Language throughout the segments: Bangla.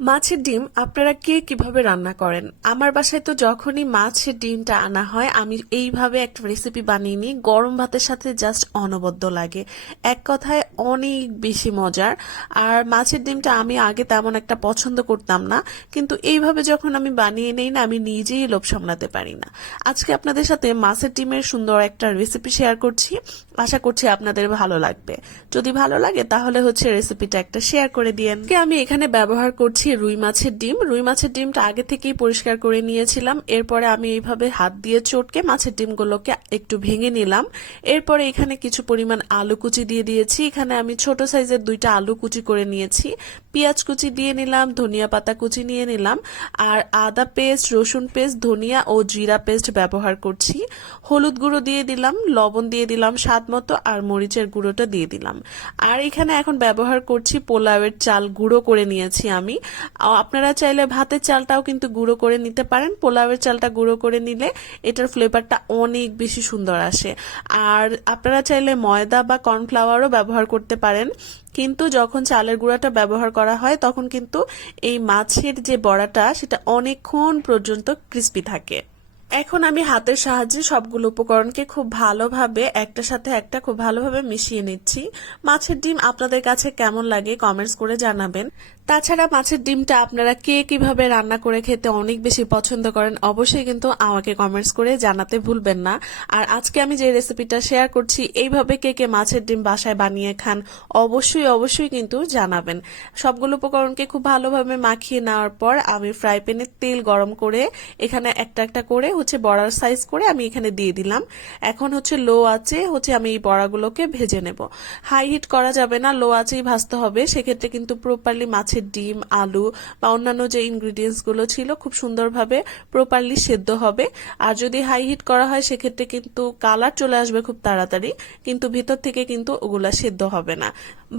মাছের ডিম আপনারা কে কিভাবে রান্না করেন? আমার বাসায় তো যখনই মাছের ডিমটা আনা হয় আমি এইভাবে একটা রেসিপি বানিয়ে নিই, গরম ভাতের সাথে জাস্ট অনবদ্য লাগে। এক কথায় অনেক বেশি মজার। আর মাছের ডিমটা আমি আগে তেমন একটা পছন্দ করতাম না, কিন্তু এইভাবে যখন আমি বানিয়ে নেই না, আমি নিজেই লোভ সামলাতে পারি না। আজকে আপনাদের সাথে মাছের ডিমের সুন্দর একটা রেসিপি শেয়ার করছি, আশা করছি আপনাদের ভালো লাগবে। যদি ভালো লাগে তাহলে রেসিপিটা একটা শেয়ার করে দিয়েন। আমি এখানে ব্যবহার করছি রুই মাছের ডিম। রুই মাছের ডিমটা আগে থেকেই পরিষ্কার করে নিয়েছিলাম। এরপরে আমি এইভাবে হাত দিয়ে চটকে মাছের ডিমগুলোকে একটু ভেঙে নিলাম। এরপরে এখানে কিছু পরিমাণ আলু কুচি দিয়ে দিয়েছি। এখানে আমি ছোট সাইজের 2টা আলু কুচি করে নিয়েছি। পেঁয়াজ কুচি দিয়ে নিলাম, ধনিয়া পাতা কুচি নিয়ে নিলাম, আর আদা পেস্ট, রসুন পেস্ট, ধনিয়া ও জিরা পেস্ট ব্যবহার করছি। হলুদ গুঁড়ো দিয়ে দিলাম, লবণ দিয়ে দিলাম স্বাদ মতো, আর মরিচের গুঁড়োটা দিয়ে দিলাম। আর এখানে এখন ব্যবহার করছি পোলাওয়ের চাল, গুঁড়ো করে নিয়েছি আমি। আপনারা চাইলে ভাতের চালটাও কিন্তু গুঁড়ো করে নিতে পারেন। পোলাওয়ের চালটা গুঁড়ো করে নিলে এটার ফ্লেভারটা অনেক বেশি সুন্দর আসে। আর আপনারা চাইলে ময়দা বা কর্নফ্লাওয়ারও ব্যবহার করতে পারেন, কিন্তু যখন চালের গুঁড়াটা ব্যবহার করা হয় তখন কিন্তু এই মাছের যে বড়াটা সেটা অনেকক্ষণ পর্যন্ত ক্রিস্পি থাকে। এখন আমি হাতের সাহায্যে সবগুলো উপকরণকে খুব ভালোভাবে একটার সাথে একটা খুব ভালোভাবে মিশিয়ে নিচ্ছি। মাছের ডিম আপনাদের কাছে কেমন লাগে কমেন্টস করে জানাবেন। তাছাড়া মাছের ডিমটা আপনারা কে কিভাবে রান্না করে খেতে অনেক বেশি পছন্দ করেন অবশ্যই কিন্তু আমাকে কমেন্টস করে জানাতে ভুলবেন না। আর আজকে আমি যে রেসিপিটা শেয়ার করছি, এইভাবে কে কে মাছের ডিম বাসায় বানিয়ে খান অবশ্যই অবশ্যই কিন্তু জানাবেন। সবগুলো উপকরণকে খুব ভালোভাবে মাখিয়ে নেওয়ার পর আমি ফ্রাই প্যানে তেল গরম করে এখানে একটা একটা করে বড়ার সাইজ করে আমি এখানে দিয়ে দিলাম। এখন লো আছে আমি এই বড়াগুলোকে ভেজে নেব। হাই হিট করা যাবে না, লো আঁচেই ভাজতে হবে। সেক্ষেত্রে কিন্তু প্রপারলি মাছের ডিম, আলু বা অন্যান্য যে ইনগ্রিডিয়েন্টস গুলো ছিল খুব সুন্দরভাবে প্রপারলি সেদ্ধ হবে। আর যদি হাই হিট করা হয় সেক্ষেত্রে কিন্তু কালার চলে আসবে খুব তাড়াতাড়ি, কিন্তু ভিতর থেকে কিন্তু ওগুলা সেদ্ধ হবে না।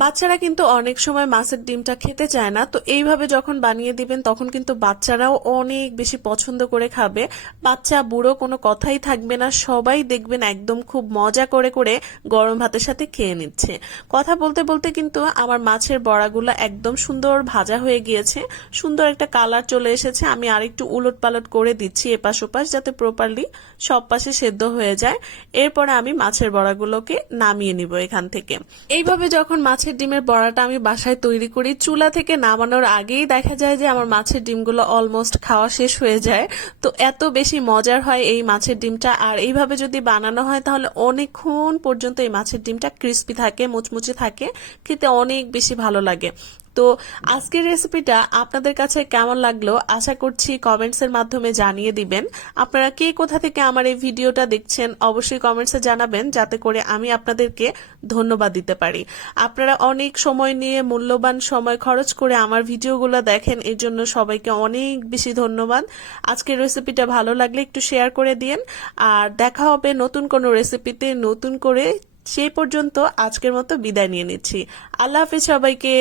বাচ্চারা কিন্তু অনেক সময় মাছের ডিমটা খেতে চায় না, তো এইভাবে যখন বানিয়ে দিবেন তখন কিন্তু বাচ্চারাও অনেক বেশি পছন্দ করে খাবে। বাচ্চা বুড়ো কোনো কথাই থাকবে না, সবাই দেখবেন একদম খুব মজা করে করে গরম ভাতের সাথে খেয়ে নিচ্ছে। কথা বলতে বলতে কিন্তু আমার মাছের বড়াগুলো একদম সুন্দর ভাজা হয়ে গিয়েছে, সুন্দর একটা কালার চলে এসেছে। আমি আরেকটু উলট পালট করে দিচ্ছি এপাশ ওপাশ, যাতে প্রপারলি সব পাশে সেদ্ধ হয়ে যায়। এরপরে আমি মাছের বড়াগুলোকে নামিয়ে নিব এখান থেকে। এইভাবে যখন মাছের ডিমের বড়াটা আমি বাসায় তৈরি করি, চুলা থেকে নামানোর আগেই দেখা যায় যে আমার মাছের ডিমগুলো অলমোস্ট খাওয়া শেষ হয়ে যায়। তো এত বেশি মজার হয় এই মাছের ডিমটা। আর এইভাবে যদি বানানো হয় তাহলে অনেকক্ষণ পর্যন্ত এই মাছের ডিমটা ক্রিস্পি থাকে, মুচমুচে থাকে, খেতে অনেক বেশি ভালো লাগে। তো আজকের রেসিপিটা আপনাদের কাছে কেমন লাগলো আশা করছি কমেন্টসের মাধ্যমে জানিয়ে দিবেন। আপনারা কে কোথা থেকে আমার এই ভিডিওটা দেখছেন অবশ্যই কমেন্টসে জানাবেন, যাতে করে আমি আপনাদেরকে ধন্যবাদ দিতে পারি। আপনারা অনেক সময় নিয়ে, মূল্যবান সময় খরচ করে আমার ভিডিওগুলো দেখেন, এর জন্য সবাইকে অনেক বেশি ধন্যবাদ। আজকের রেসিপিটা ভালো লাগলে একটু শেয়ার করে দিন। আর দেখা হবে নতুন কোনো রেসিপিতে নতুন করে। সেই পর্যন্ত আজকের মতো বিদায় নিয়ে নিচ্ছি। আল্লাহ হাফেজ সবাইকে।